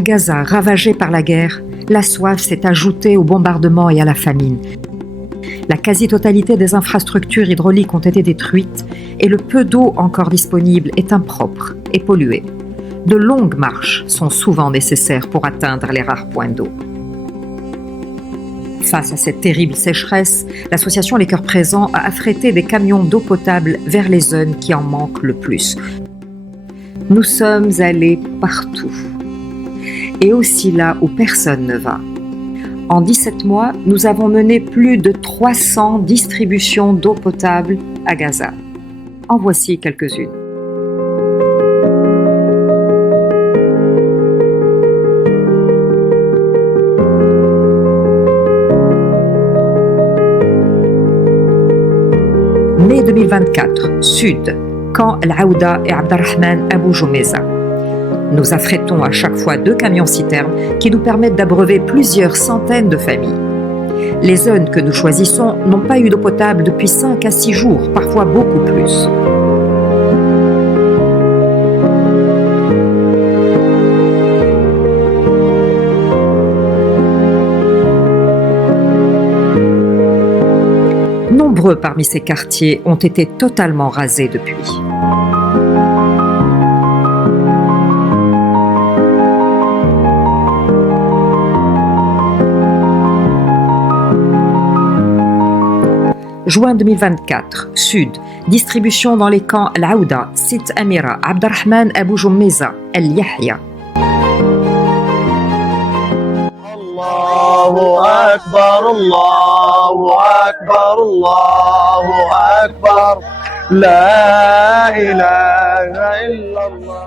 À Gaza, ravagée par la guerre, la soif s'est ajoutée aux bombardements et à la famine. La quasi-totalité des infrastructures hydrauliques ont été détruites et le peu d'eau encore disponible est impropre et polluée. De longues marches sont souvent nécessaires pour atteindre les rares points d'eau. Face à cette terrible sécheresse, l'association Les Cœurs Présents a affrété des camions d'eau potable vers les zones qui en manquent le plus. Nous sommes allés partout, et aussi là où personne ne va. En 17 mois, nous avons mené plus de 300 distributions d'eau potable à Gaza. En voici quelques-unes. Mai 2024, Sud, Camp El Aouda et Abdelrahman Abou Joumeza. Nous affrétons à chaque fois 2 camions-citernes qui nous permettent d'abreuver plusieurs centaines de familles. Les zones que nous choisissons n'ont pas eu d'eau potable depuis 5 à 6 jours, parfois beaucoup plus. Nombreux parmi ces quartiers ont été totalement rasés depuis. Juin 2024, Sud, distribution dans les camps El Aouda, Sit Amira, Abdelrahman Abou Joumeza, El Yahya. Allahu Akbar, Allahu Akbar, Allahu Akbar, La ilaha illallah.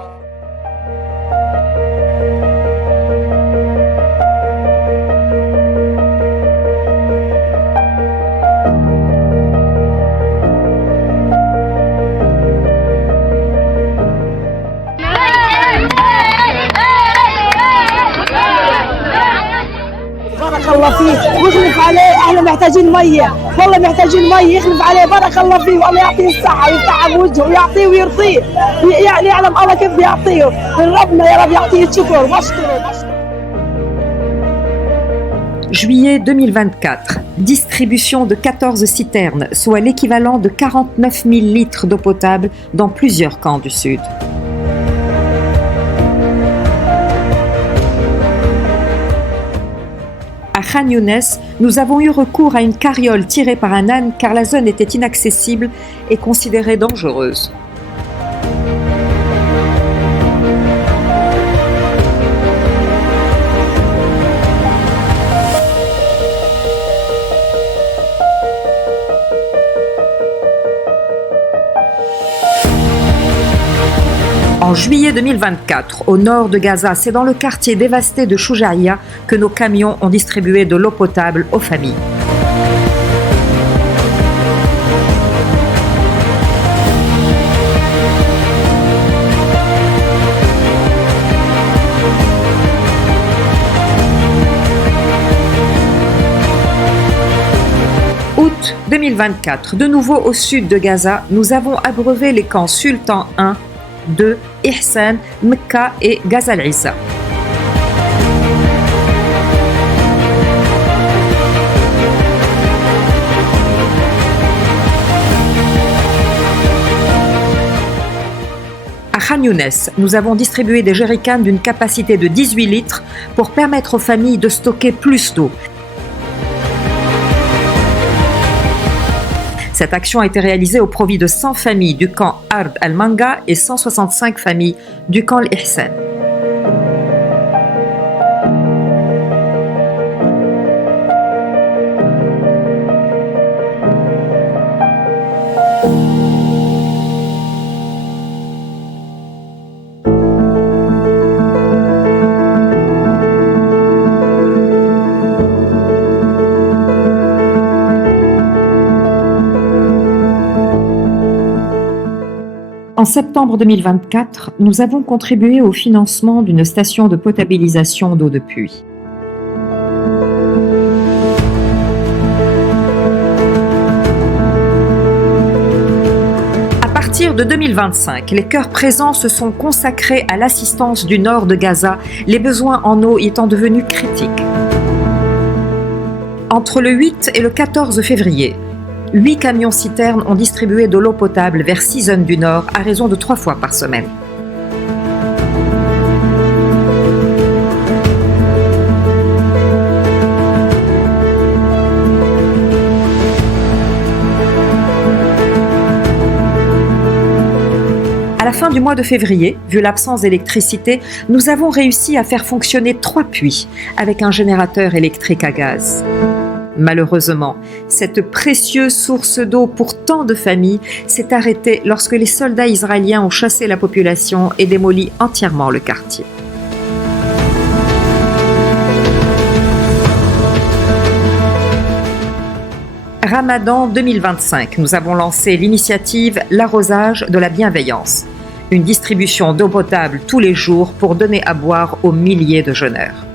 بارك الله فيه ويخلف عليه، احنا محتاجين ميه، والله محتاجين ميه، يخلف عليه بارك الله فيه والله يعطيه الصحه ويفتح بوجهه ويعطيه ويرضيه، يعني يعلم الله كيف بيعطيه، من ربنا يا رب يعطيه الشكر واشكره. Juillet 2024, distribution de 14 citernes, soit l'équivalent de 49 000 litres d'eau potable dans plusieurs camps du Sud. À Khan Younes, nous avons eu recours à une carriole tirée par un âne car la zone était inaccessible et considérée dangereuse. En juillet 2024, au nord de Gaza, c'est dans le quartier dévasté de Choujaïa que nos camions ont distribué de l'eau potable aux familles. Août 2024, de nouveau au sud de Gaza, nous avons abreuvé les camps Sultan 1, 2, Ihsan, Mekka et Gaza al-Issa. À Khan Younes, nous avons distribué des jerrycans d'une capacité de 18 litres pour permettre aux familles de stocker plus d'eau. Cette action a été réalisée au profit de 100 familles du camp Ard al-Manga et 165 familles du camp Ihsan. En septembre 2024, nous avons contribué au financement d'une station de potabilisation d'eau de pluie. À partir de 2025, les cœurs présents se sont consacrés à l'assistance du nord de Gaza, les besoins en eau étant devenus critiques. Entre le 8 et le 14 février, 8 camions-citernes ont distribué de l'eau potable vers 6 zones du nord à raison de 3 fois par semaine. À la fin du mois de février, vu l'absence d'électricité, nous avons réussi à faire fonctionner 3 puits avec un générateur électrique à gaz. Malheureusement, cette précieuse source d'eau pour tant de familles s'est arrêtée lorsque les soldats israéliens ont chassé la population et démoli entièrement le quartier. Ramadan 2025, nous avons lancé l'initiative L'arrosage de la bienveillance, une distribution d'eau potable tous les jours pour donner à boire aux milliers de jeûneurs.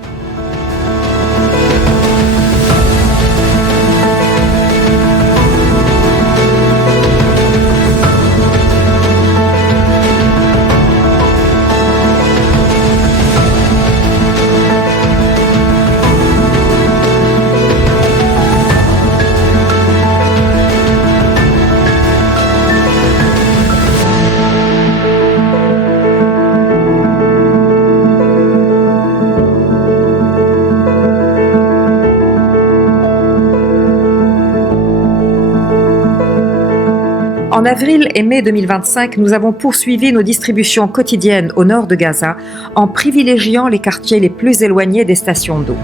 En avril et mai 2025, nous avons poursuivi nos distributions quotidiennes au nord de Gaza en privilégiant les quartiers les plus éloignés des stations d'eau.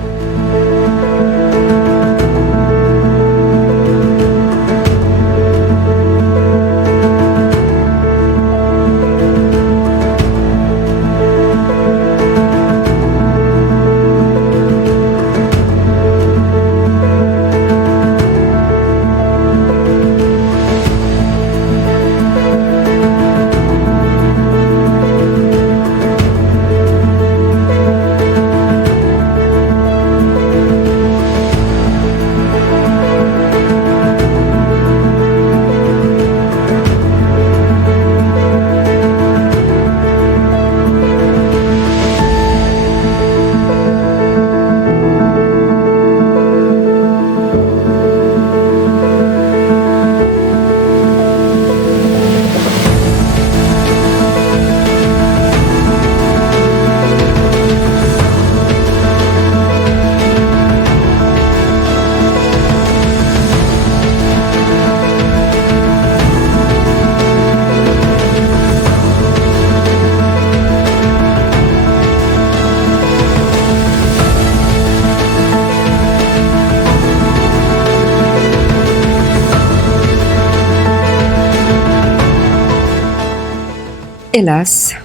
Hélas,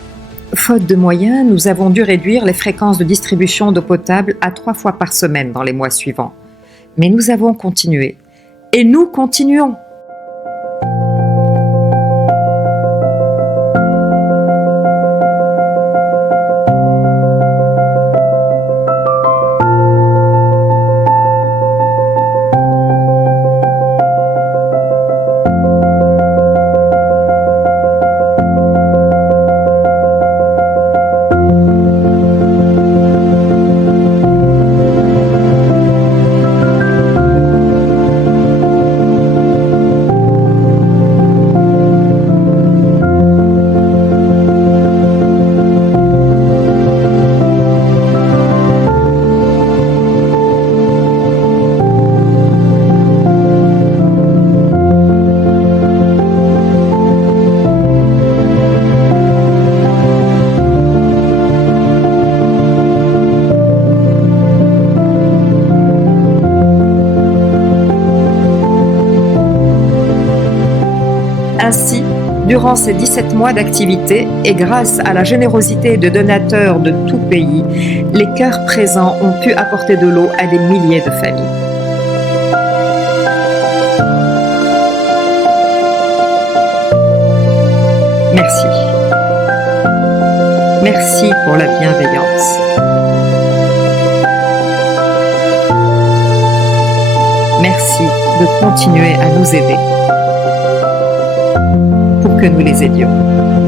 faute de moyens, nous avons dû réduire les fréquences de distribution d'eau potable à 3 fois par semaine dans les mois suivants. Mais nous avons continué. Et nous continuons. Ainsi, durant ces 17 mois d'activité et grâce à la générosité de donateurs de tout pays, les cœurs présents ont pu apporter de l'eau à des milliers de familles. Merci. Merci pour la bienveillance. Merci de continuer à nous aider. Pour que nous les aidions.